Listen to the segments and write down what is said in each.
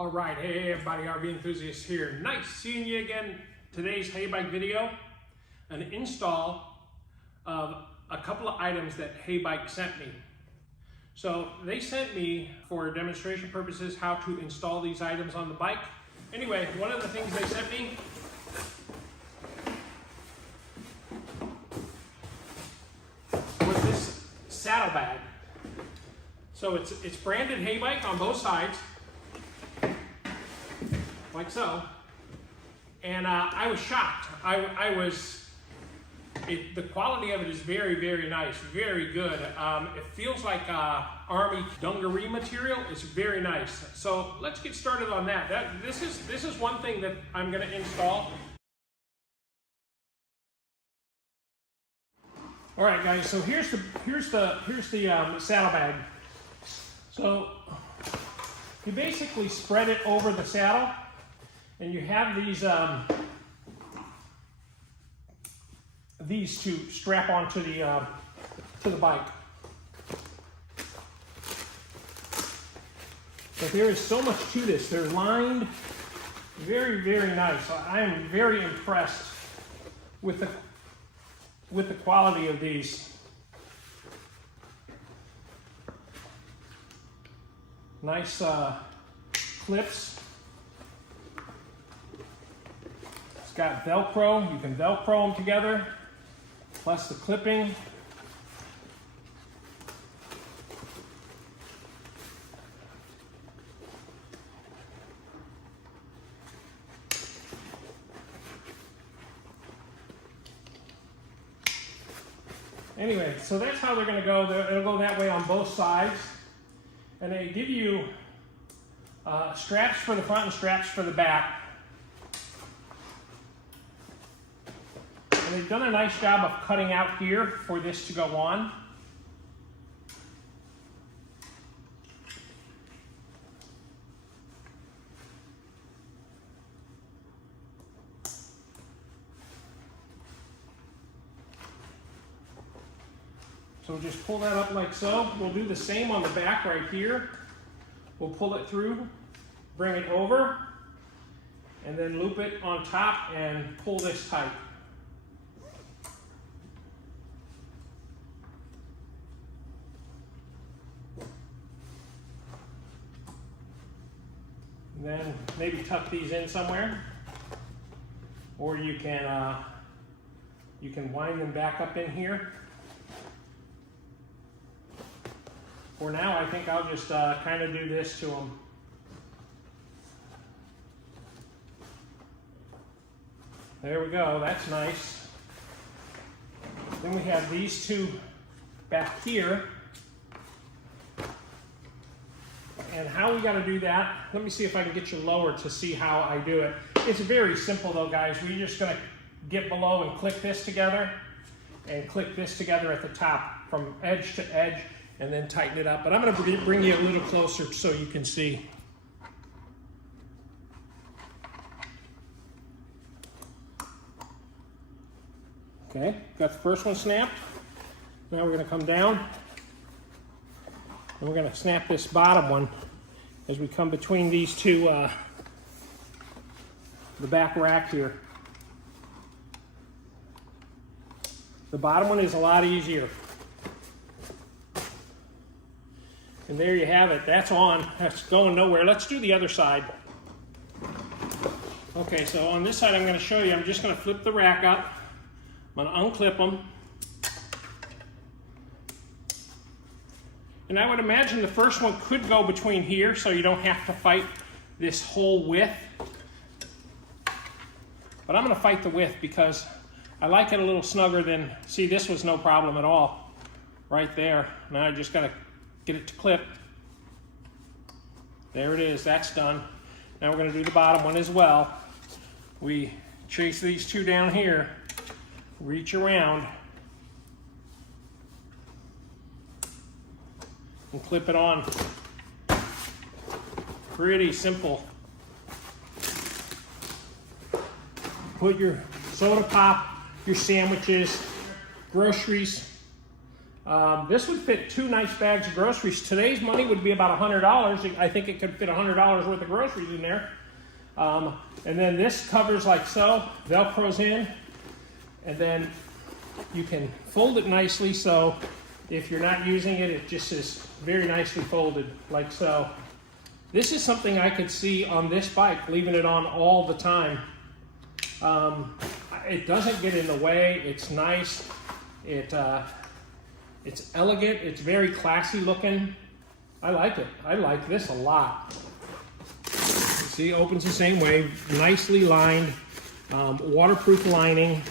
All right, hey everybody, RV enthusiasts here. Nice seeing you again. Today's Heybike video, an install of a couple of items that Heybike sent me. So they sent me for demonstration purposes how to install these items on the bike. Anyway, one of the things they sent me was this saddlebag. So it's branded Heybike on both sides, like so. And I was shocked. The quality of it is very, very nice, very good. It feels like army dungaree material. It's very nice. So let's get started on that. This is one thing that I'm going to install. All right, guys. So here's the saddlebag. So you basically spread it over the saddle, and you have these to strap onto the bike. But there is so much to this. They're lined, very, very nice. I am very impressed with the quality of these. Nice clips. It's got Velcro. You can Velcro them together, plus the clipping. Anyway, so that's how they're going to go. It'll go that way on both sides. And they give you straps for the front and straps for the back. And they've done a nice job of cutting out here for this to go on. So just pull that up like so. We'll do the same on the back right here. We'll pull it through, bring it over, and then loop it on top and pull this tight. And then maybe tuck these in somewhere, or you can wind them back up in here. For now, I think I'll just kind of do this to them. There we go, that's nice. Then we have these two back here. And how we gotta do that, let me see if I can get you lower to see how I do it. It's very simple though, guys. We're just gonna get below and click this together and click this together at the top from edge to edge, and then tighten it up. But I'm gonna bring you a little closer so you can see. Okay, got the first one snapped. Now we're gonna come down, and we're gonna snap this bottom one as we come between these two, the back rack here. The bottom one is a lot easier. And there you have it. That's on. That's going nowhere. Let's do the other side. Okay, so on this side I'm going to show you. I'm just going to flip the rack up. I'm going to unclip them. And I would imagine the first one could go between here, so you don't have to fight this whole width. But I'm going to fight the width because I like it a little snugger than, see, this was no problem at all. Right there. Now I just got to get it to clip. There it is, that's done. Now we're going to do the bottom one as well. We chase these two down here, reach around, and clip it on. Pretty simple. Put your soda pop, your sandwiches, groceries This would fit 2 nice bags of groceries. Today's money would be about $100. I think it could fit $100 worth of groceries in there. And then this covers like so, Velcro's in, and then you can fold it nicely so if you're not using it, it just is very nicely folded like so. This is something I could see on this bike, leaving it on all the time. It doesn't get in the way, it's nice, it's elegant, it's very classy looking. I like it. I like this a lot. See, it opens the same way, nicely lined, waterproof lining.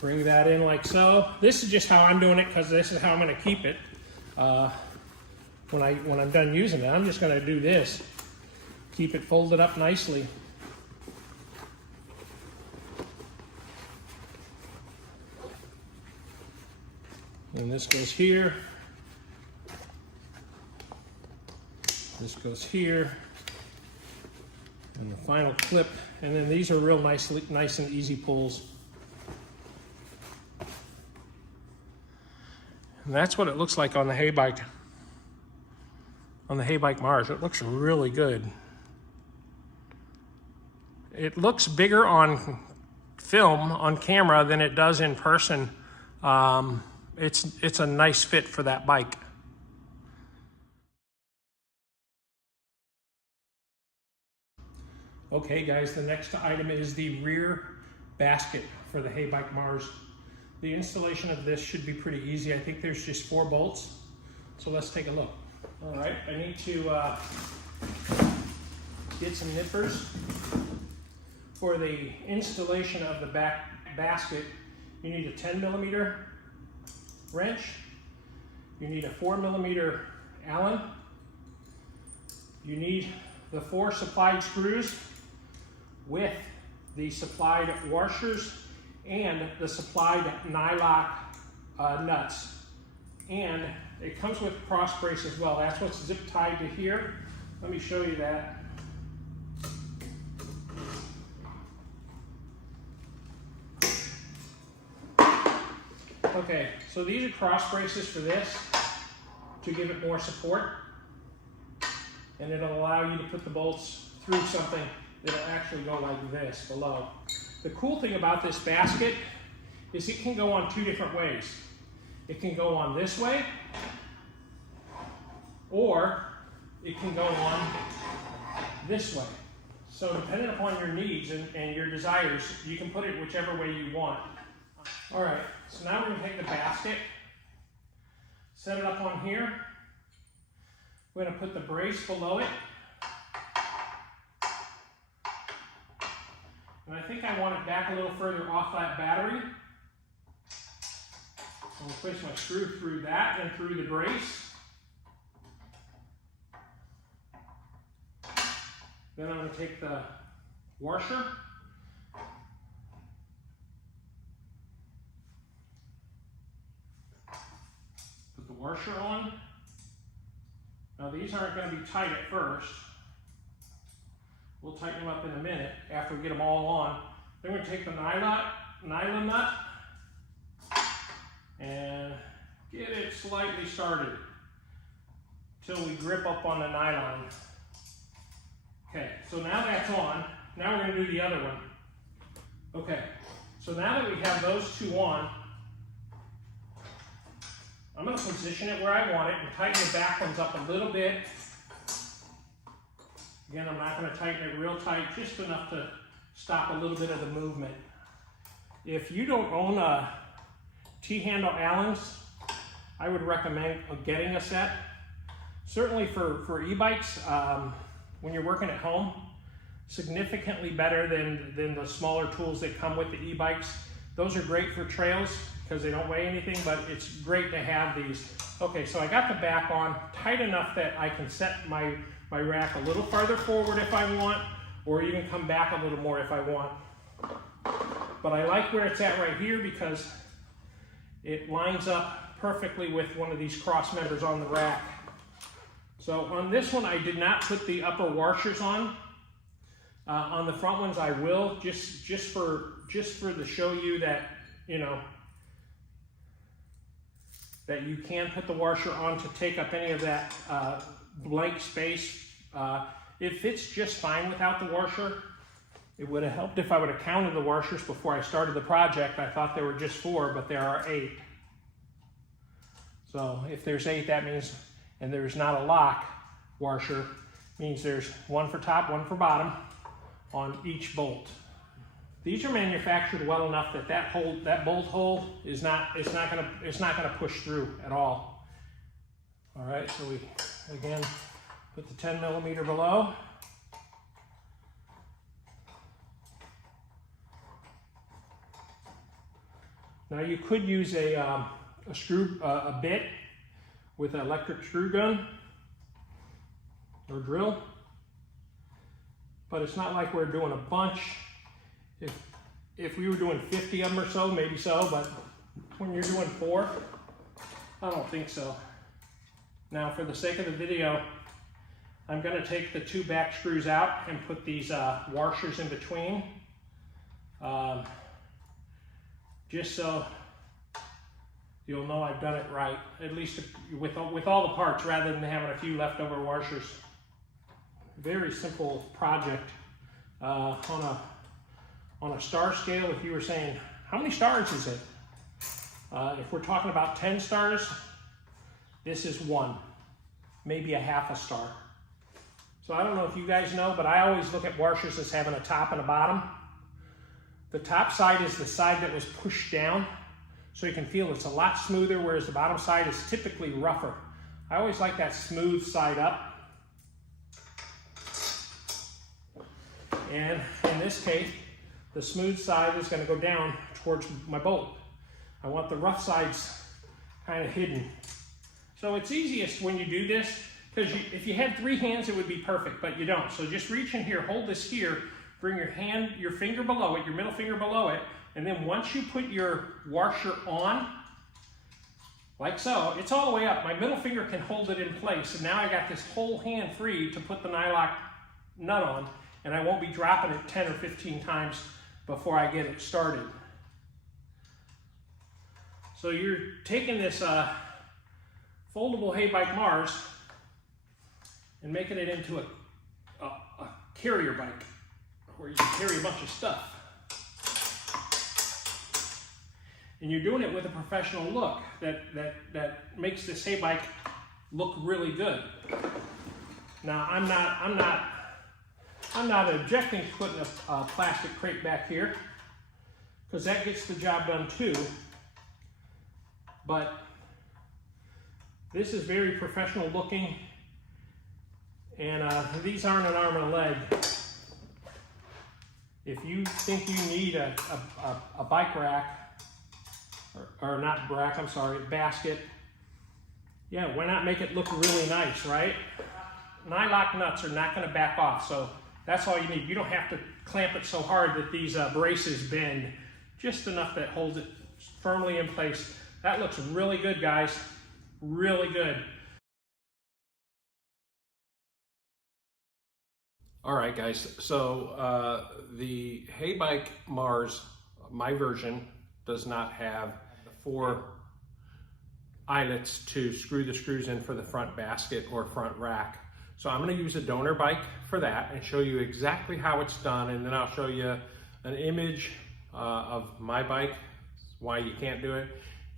Bring that in like so. This is just how I'm doing it because this is how I'm going to keep it. When I'm done using it, I'm just going to do this. Keep it folded up nicely. And this goes here. This goes here. And the final clip. And then these are real nice and easy pulls. And that's what it looks like on the Heybike. On the Heybike Mars, it looks really good. It looks bigger on film, on camera, than it does in person. It's a nice fit for that bike. Okay guys, the next item is the rear basket for the Heybike Mars. The installation of this should be pretty easy. I think there's just 4 bolts. So let's take a look. All right, I need to get some nippers. For the installation of the back basket, you need a 10mm wrench. You need a 4mm Allen. You need the 4 supplied screws with the supplied washers and the supplied nylock nuts. And it comes with a cross brace as well. That's what's zip tied to here. Let me show you that. Okay, so these are cross braces for this to give it more support. And it'll allow you to put the bolts through something that'll actually go like this below. The cool thing about this basket is it can go on 2 different ways. It can go on this way, or it can go on this way. So depending upon your needs and your desires, you can put it whichever way you want. All right, so now we're gonna take the basket, set it up on here. We're gonna put the brace below it. And I think I want it back a little further off that battery. I'll push my screw through that and through the brace. Then I'm going to take the washer. Put the washer on. Now these aren't going to be tight at first. We'll tighten them up in a minute after we get them all on. Then we're going to take the nylon nut and get it slightly started till we grip up on the nylon. Okay, so now that's on. Now we're going to do the other one. Okay, so now that we have those 2 on, I'm going to position it where I want it and tighten the back ones up a little bit. Again, I'm not going to tighten it real tight, just enough to stop a little bit of the movement. If you don't own a T-handle Allens, I would recommend getting a set. Certainly for e-bikes, when you're working at home, significantly better than the smaller tools that come with the e-bikes. Those are great for trails because they don't weigh anything, but it's great to have these. Okay, so I got the back on tight enough that I can set my rack a little farther forward if I want, or even come back a little more if I want. But I like where it's at right here because it lines up perfectly with one of these cross members on the rack. So on this one, I did not put the upper washers on. On the front ones, I will, just for to show you that you know, that you can put the washer on to take up any of that blank space. It fits just fine without the washer. It would have helped if I would have counted the washers before I started the project. I thought there were just 4, but there are 8. So if there's 8, that means, and there's not a lock washer, means there's 1 for top, 1 for bottom on each bolt. These are manufactured well enough that that bolt hole is not gonna push through at all. All right, so we again put the 10 millimeter below. Now you could use a bit with an electric screw gun or drill, but it's not like we're doing a bunch. If we were doing 50 of them or so, maybe so, but when you're doing 4, I don't think so. Now for the sake of the video, I'm gonna take the 2 back screws out and put these washers in between. Just so you'll know I've done it right, at least with all the parts, rather than having a few leftover washers. Very simple project. On a star scale, if you were saying, how many stars is it? If we're talking about 10 stars, this is 1, maybe a half a star. So I don't know if you guys know, but I always look at washers as having a top and a bottom. The top side is the side that was pushed down, so you can feel it's a lot smoother, whereas the bottom side is typically rougher. I always like that smooth side up. And in this case, the smooth side is going to go down towards my bolt. I want the rough sides kind of hidden. So it's easiest when you do this, because if you had 3 hands, it would be perfect, but you don't. So just reach in here, hold this here, bring your finger below it, your middle finger below it, and then once you put your washer on, like so, it's all the way up. My middle finger can hold it in place, and now I got this whole hand free to put the nylock nut on, and I won't be dropping it 10 or 15 times before I get it started. So you're taking this foldable Heybike Mars and making it into a carrier bike, where you can carry a bunch of stuff. And you're doing it with a professional look that makes this Heybike look really good. Now I'm not objecting to putting a plastic crate back here, because that gets the job done too. But this is very professional looking, and these aren't an arm and a leg. If you think you need a bike rack, or not rack, I'm sorry, basket, yeah, why not make it look really nice, right? Nylock nuts are not going to back off, so that's all you need. You don't have to clamp it so hard that these braces bend, just enough that holds it firmly in place. That looks really good, guys, really good. All right, guys, so the Heybike Mars, my version, does not have the 4 eyelets to screw the screws in for the front basket or front rack. So I'm going to use a donor bike for that and show you exactly how it's done, and then I'll show you an image of my bike, why you can't do it,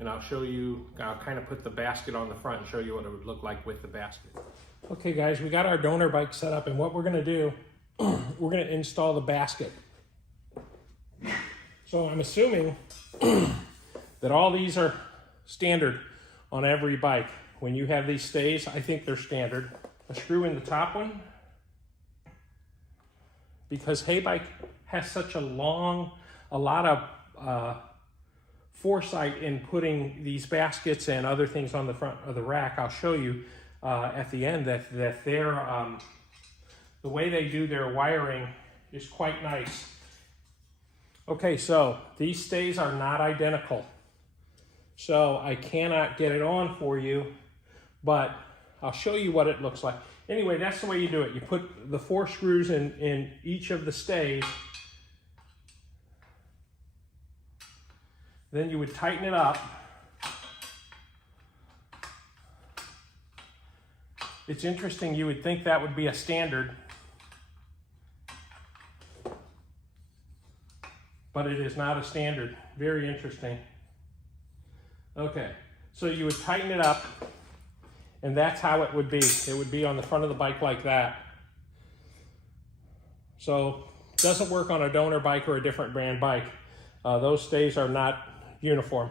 and I'll kind of put the basket on the front and show you what it would look like with the basket. Okay guys, we got our donor bike set up, and what we're going to do, we're going to install the basket. So I'm assuming that all these are standard on every bike. When you have these stays, I think they're standard. A screw in the top one, because Heybike has such a lot of foresight in putting these baskets and other things on the front of the rack. I'll show you at the end that they're, the way they do their wiring is quite nice. Okay, so these stays are not identical, so I cannot get it on for you, but I'll show you what it looks like. Anyway, that's the way you do it. You put the 4 screws in each of the stays. Then you would tighten it up. It's interesting, you would think that would be a standard, but it is not a standard. Very interesting. Okay, so you would tighten it up, and that's how it would be. It would be on the front of the bike like that. So it doesn't work on a donor bike or a different brand bike. Those stays are not uniform.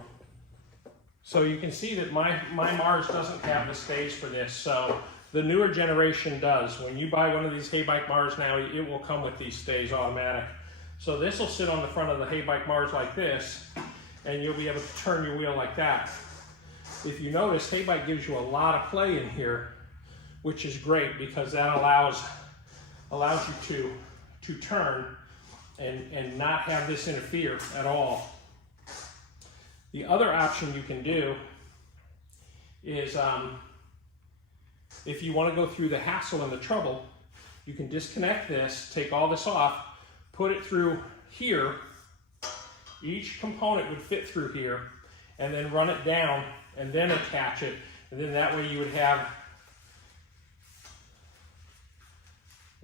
So you can see that my Mars doesn't have the stays for this. So the newer generation does. When you buy one of these Heybike Mars now, it will come with these stays automatic. So this will sit on the front of the Heybike Mars like this, and you'll be able to turn your wheel like that. If you notice, Heybike gives you a lot of play in here, which is great because that allows you to turn and not have this interfere at all. The other option you can do is if you want to go through the hassle and the trouble, you can disconnect this, take all this off, put it through here. Each component would fit through here, and then run it down and then attach it. And then that way you would have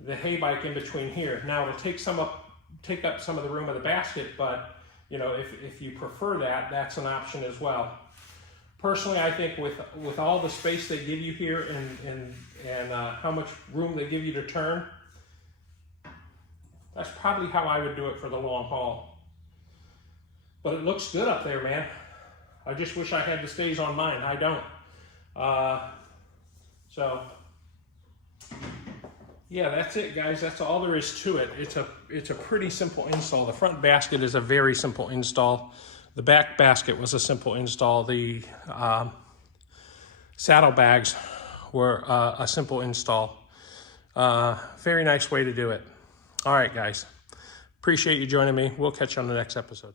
the Heybike in between here. Now it'll take up some of the room of the basket, but you know, if you prefer that, that's an option as well. Personally, I think with all the space they give you here and how much room they give you to turn, that's probably how I would do it for the long haul. But it looks good up there, man. I just wish I had the stays on mine. I don't. So yeah, that's it, guys. That's all there is to it. It's a pretty simple install. The front basket is a very simple install. The back basket was a simple install. The saddlebags were a simple install. Very nice way to do it. All right, guys. Appreciate you joining me. We'll catch you on the next episode.